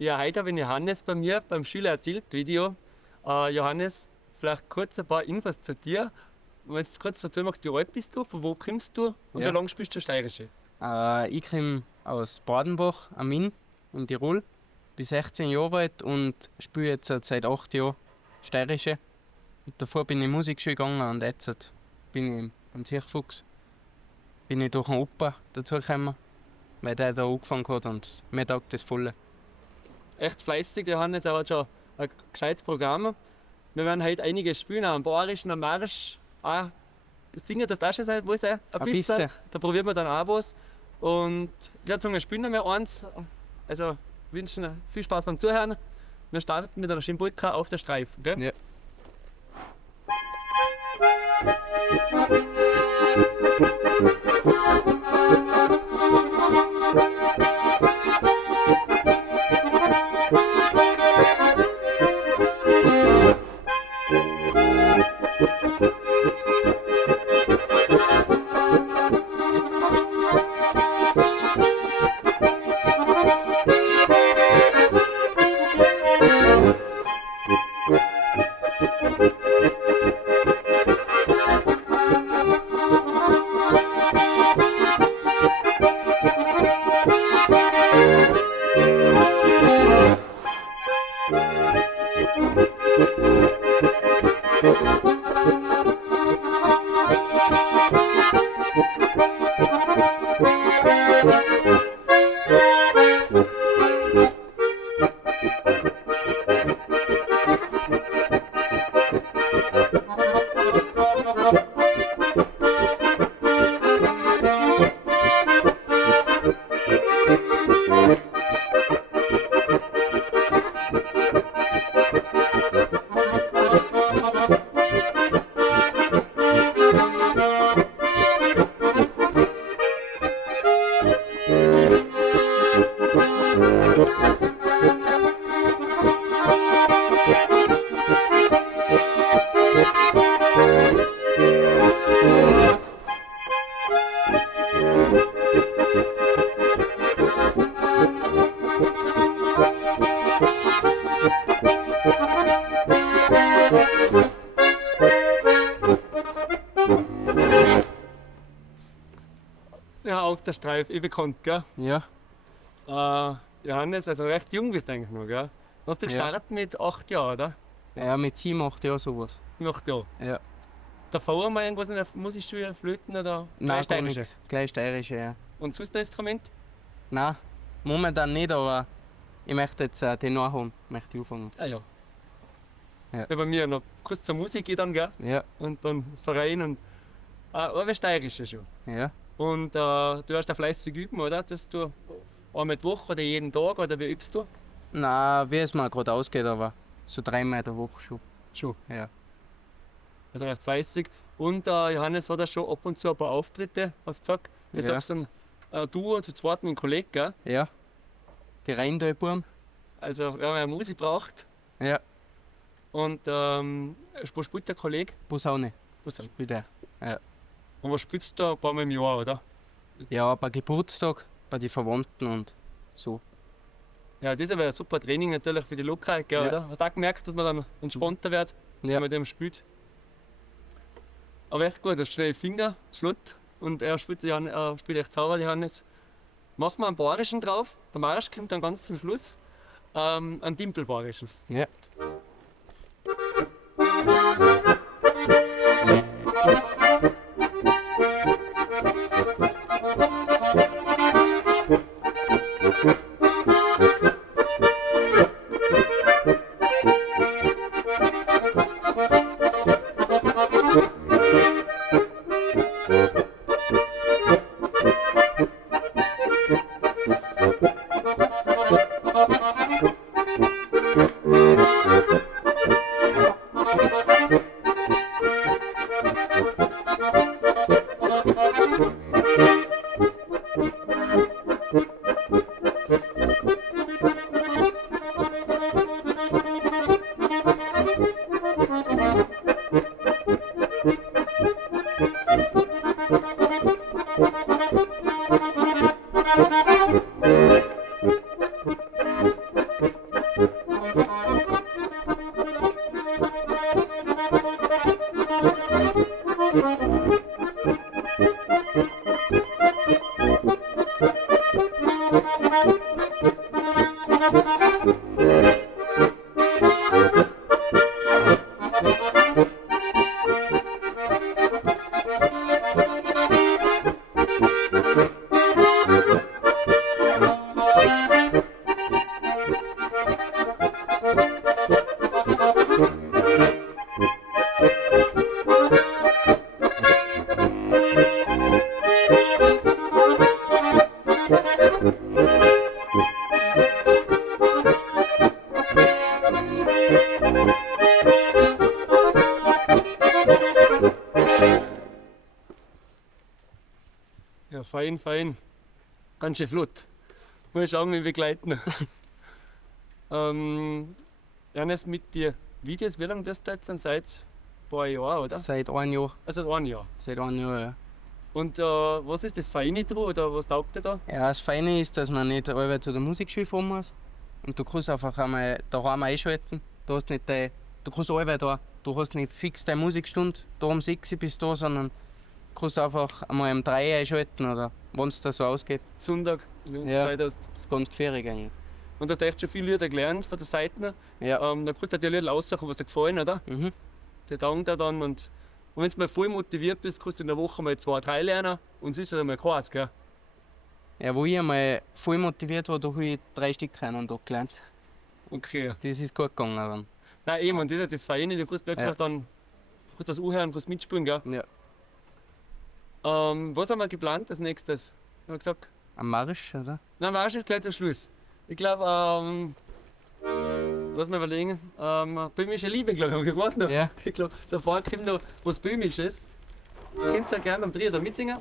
Ja, heute habe ich Johannes bei mir beim Schüler erzählt Video. Johannes, vielleicht kurz ein paar Infos zu dir. Wenn du kurz erzählen magst, wie alt bist du, von wo kommst du und wie Ja. lange spielst du Steirische? Ich komme aus Badenbach am Inn in Tirol, bin 16 Jahre alt und spiele jetzt seit 8 Jahren Steirische. Und davor bin ich in die Musikschule gegangen und jetzt bin ich beim Zirchfuchs. Bin ich durch einen Opa dazugekommen, weil der da angefangen hat und mir taugt das voll. Echt fleißig, Johannes, er hat schon ein gescheites Programm. Wir werden heute einiges spielen, auch am Bayerischen, am Marsch. Singen, das auch schon sein, wohl sein? Ein bisschen. Da probieren wir dann auch was. Und ich würde sagen, wir spielen noch mal eins. Also wünschen viel Spaß beim Zuhören. Wir starten mit einer schönen Polka auf der Streif. Gell? Ja. Ja, auf der Streif, bekannt, gell? Ja. Johannes, also recht jung bist du eigentlich noch, gell? Hast du gestartet mit 8 Jahren, oder? Ja, mit 7, 8 Jahren sowas. Mit 8 Jahren. Ja. Davor mal irgendwas in der Musikschule, Flöten oder Nein, Steirische? Gleich Steirische, ja. Und sonst ein Instrument? Nein, momentan nicht, aber ich möchte jetzt Tenor haben, möchte ich anfangen. Ah ja. Ja. Bei mir noch kurz zur Musik geht dann, gell? Ja, Und dann das Verein und aber Steirische schon. ja. Und du hast da fleißig üben, oder? Dass du einmal die Woche oder jeden Tag oder wie übst du? Nein, wie es mir gerade ausgeht, aber so 3-mal in der Woche schon. Schon. Ja. Also recht fleißig. Und Johannes hat ja schon ab und zu ein paar Auftritte, hast du gesagt. Das Ja. hast du dann Duo zu zweit mit einem Kollegen, gell? Ja. Die Rheindalbuben. Also wir haben ja Musik braucht. Ja. Und wo spielt der Kollege? Posaune. Was, Wieder. Ja. und was spielst du da ein paar Mal im Jahr, oder? Ja, bei Geburtstag, bei den Verwandten und so. Ja, das wäre ein super Training natürlich für die Lockerheit, gell, Ja. oder? Hast du auch gemerkt, dass man dann entspannter wird, wenn Ja. man dem spielt? Aber echt gut, das schnell Finger, Schlutt und er spielt echt sauber, Johannes. Machen wir einen Bayerischen drauf, der Marsch kommt dann ganz zum Schluss. Einen Dimpel-Bayerischen. Ja. Fein. Ganz schön flott. Mal schauen, wie wir begleiten. Ernest, mit dir Videos, wie lange das jetzt seit ein paar Jahren, oder? Seit einem Jahr. Also ein Jahr. Seit einem Jahr, ja. Und was ist das Feine dran, oder was taugt dir da? Ja, das Feine ist, dass man nicht alle zu der Musikschule fahren muss. Und du kannst einfach einmal daheim einschalten. Du hast nicht du kannst alle da. Du hast nicht fix deine Musikstunde, da um 6 Uhr bist du da, sondern du kannst einfach einmal um 3 Uhr einschalten oder wenn es da so ausgeht. Sonntag, wenn du Ja. Zeit hast. Das ist ganz gefährlich eigentlich. Und du hast echt schon viele Lieder gelernt von der Seite. Ja. Dann kannst du dir Lieder aussuchen, was dir gefallen, oder? Mhm. Die taugen dir dann. Und wenn du mal voll motiviert bist, kannst du in der Woche mal 2, 3 lernen. Und es ist halt einmal keins, gell? Ja, wo ich einmal voll motiviert war, da habe ich 3 Stück keinen da gelernt. Okay. Das ist gut gegangen dann. Nein, eben, und das ist halt das Feine, du kannst wirklich Ja. dann das anhören, kannst mitspielen, gell? Ja. Was haben wir geplant als nächstes? Haben wir gesagt? Ein Marsch, oder? Nein, Marsch ist gleich zum Schluss. Ich glaube, lass mal überlegen. Böhmische Liebe, glaube ich, haben wir gemacht noch. Ja. Ich glaube, davor kommt noch was Böhmisches. Könnt ihr gerne am Trier da mitsingen?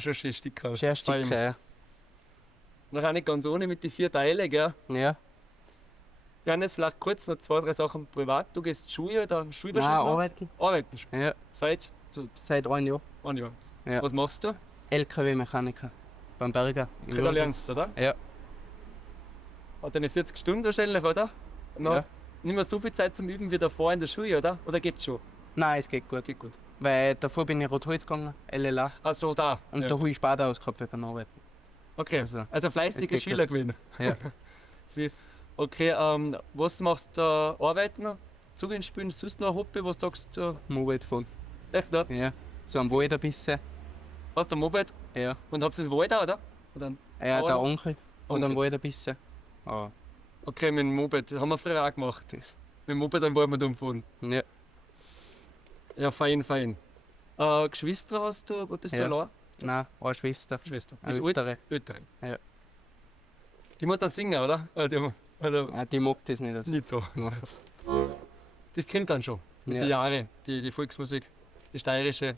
schon schön Sticker. Schön Sticker, ja. Noch auch nicht ganz ohne mit den 4 Teilen, gell? Ja. Janis, vielleicht kurz noch 2, 3 Sachen privat. Du gehst Schule oder Schulbescheid? Nein, arbeiten. Arbeiten. Ja. Seit Seit 1 Jahr. Jahr. Ja. Was machst du? LKW-Mechaniker. Beim Berger. Okay, da lernst du, oder? Ja. Hat eine 40 Stunden wahrscheinlich, oder? Noch Ja. nicht mehr so viel Zeit zum Üben wie davor in der Schule, oder? Oder geht's schon? Nein, es geht gut. Geht gut. Weil davor bin ich Rotholz gegangen, LLA. Ach so, da. Und Ja. da habe ich Später ausgehabt beim Arbeiten. Okay, Also, also es fleißige geht Schüler gut. gewinnen. Ja. Okay, was machst du arbeiten? Zugehen spielen, sonst noch ein Hobby, was sagst du? Moped fahren. Echt, ne? Ja. So am Wald ein bisschen. Hast du ein Moped? Ja. Und habt ihr das Wald auch, oder? Oder? Ja, der Oh. Onkel. Und am Wald ein bisschen. Ah. Okay, mit dem Moped. Das haben wir früher auch gemacht. Mit dem Moped dann wollen wir umfahren. Ja. Ja, fein, fein. Geschwister hast du? Bist du Ja. allein? Nein, eine Schwester. Schwester. Eine Ist alt? ältere. Ältere. Ja. Die muss dann singen, oder? Oder Die mag das nicht. Also. nicht so. Das kommt dann schon. Mit Ja. den Jahren, die Volksmusik, die steirische.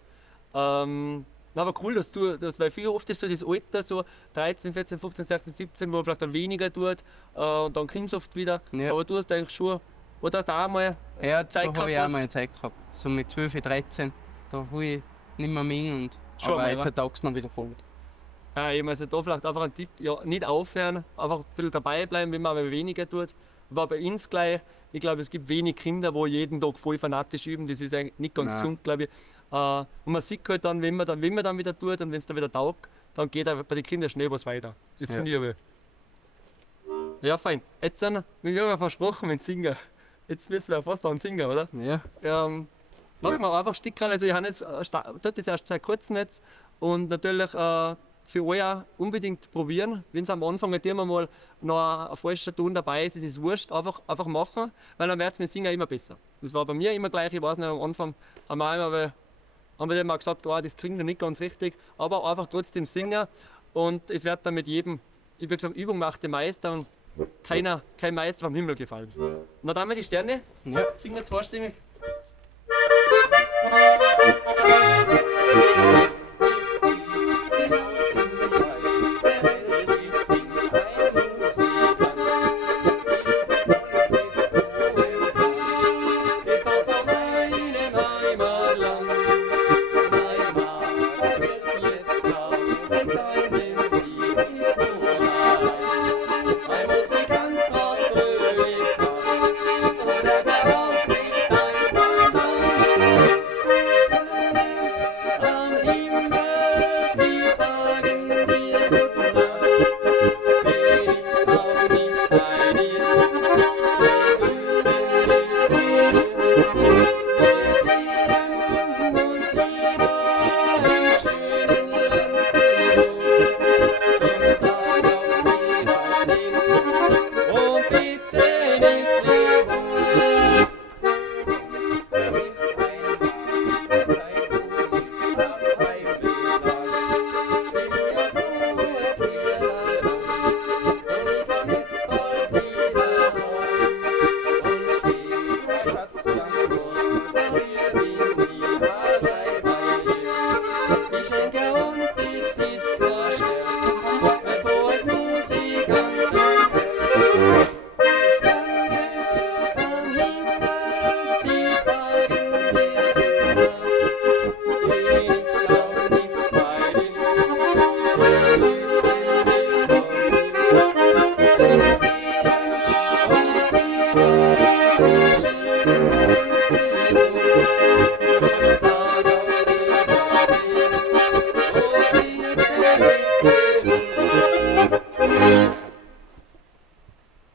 Aber cool, dass du das, weil viel oft ist so das Alter, so 13, 14, 15, 16, 17, wo vielleicht dann weniger tut und dann kommt es oft wieder. Ja. Aber du hast eigentlich schon, oder hast du auch mal Ja, Zeit da habe gehabt ich auch hast? mal Zeit gehabt. So mit 12, 13. Da habe ich nicht mehr mehr und Schon aber mal, jetzt wa? taugt es noch wieder voll. eben, also da vielleicht einfach ein Tipp, ja, nicht aufhören, einfach ein bisschen dabei bleiben, wenn man aber weniger tut. War bei uns gleich, ich glaube, es gibt wenig Kinder, die jeden Tag voll fanatisch üben, das ist eigentlich nicht ganz Nein. gesund, glaube ich. Und man sieht halt dann, wenn man dann wieder tut und wenn es dann wieder taugt, dann geht auch bei den Kindern schnell was weiter. Das Ja. finde ich aber. Ja, fein. Jetzt sind wir haben ja versprochen mit Singen. Jetzt müssen wir fast an Singen, oder? Ja. Machen wir einfach Stickerl. Also Johannes tut das erst seit kurzem jetzt. Und natürlich für euch auch unbedingt probieren. Wenn es am Anfang nicht immer mal noch ein falscher Ton dabei ist, ist es wurscht. Einfach machen, weil dann wird es mit Singen immer besser. Das war bei mir immer gleich. Ich weiß nicht, am Anfang haben wir immer gesagt, oh, das klingt noch nicht ganz richtig. Aber einfach trotzdem singen. Und es wird dann mit jedem, ich würde sagen, Übung macht den Meister. Und kein Meister vom Himmel gefallen. Na dann mal die Sterne. Ja. Singen wir zweistimmig.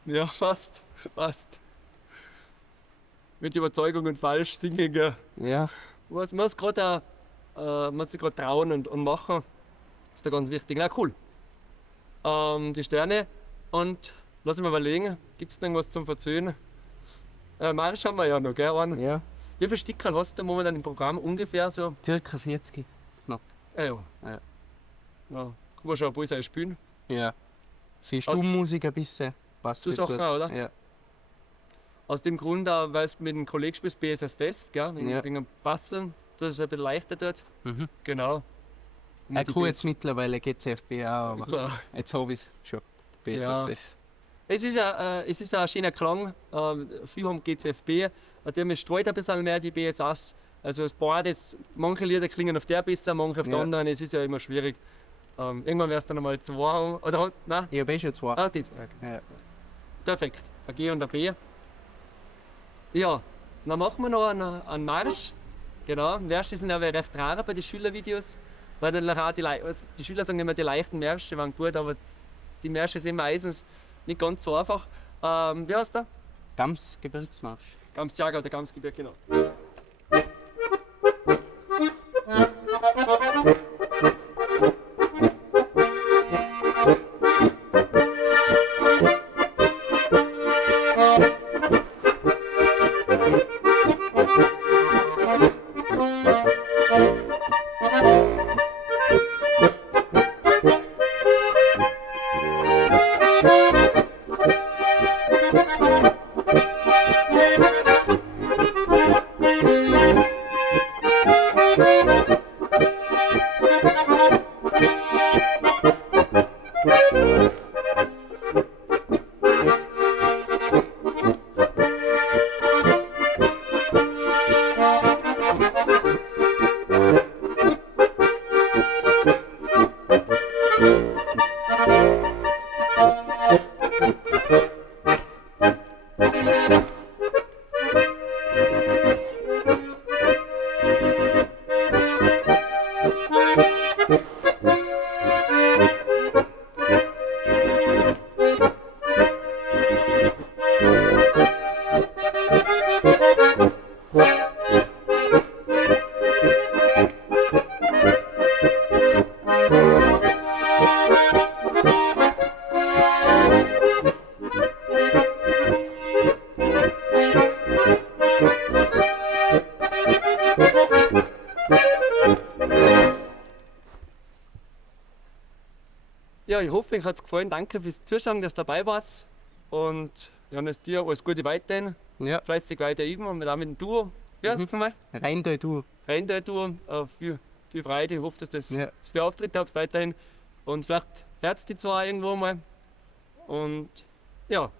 Ja, fast. Mit Überzeugung und falsch singen, gell? Ja. Man muss gerade sich gerade trauen und machen. Das ist da ganz wichtig. Na cool. Die Sterne. Und lass mich mal überlegen, gibt es noch was zum Verzöhnen? Marsch haben wir ja noch, gell? Ja. Wie viele Stickerl hast du momentan im Programm? Ungefähr so? Circa 40. Ja. Ja. Ja. Kann man schon ein bisschen spielen. Ja. Viel Stummmusik ein bisschen. Passt So das Sachen gut. auch, oder? Ja. Aus dem Grund auch, weil es mit dem Kollegen spielst, BSS Test, gell? Ja. Wegen dem Basteln, dass es ein bisschen leichter dort. Mhm. Genau. Ich kann jetzt mittlerweile GCFB auch, aber Ja. jetzt habe ich es schon besser Ja. als das. Es ist ein schöner Klang. Viele haben GCFB, dem streut ein bisschen mehr die BSAs. Also das beides, manche Lieder klingen auf der besser, manche auf der Ja. anderen. Es ist ja immer schwierig. Irgendwann wirst du dann einmal 2 haben. Oder hast du? Nein? Ich habe schon 2. Ah, die 2. Okay. Ja. Perfekt. Ein G und ein B. Ja, dann machen wir noch einen Marsch. Genau, Märsche sind ja recht rar bei den Schülervideos. Weil dann auch die Schüler sagen immer, die leichten Märsche waren gut, aber die Märsche sind meistens nicht ganz so einfach. Wie heißt der? Gams-Gebirgsmarsch. Gamsjager oder Gamsgebirge, genau. Ja, ich hoffe, euch hat es gefallen. Danke fürs Zuschauen, dass ihr dabei wart. Und Johannes, dir alles Gute weiterhin. Ja. Fleißig weiter üben und auch mit dem Duo. Wie heißt es nochmal? Rein da du. Rein der Duo. Viel Freude. Ich hoffe, dass Ja. das für Auftritte habt weiterhin. Und vielleicht hört ihr die zwei irgendwo mal. Und ja,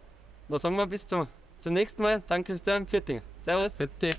dann sagen wir bis zum nächsten Mal. Danke fürs Zuhören. Servus. Bitte.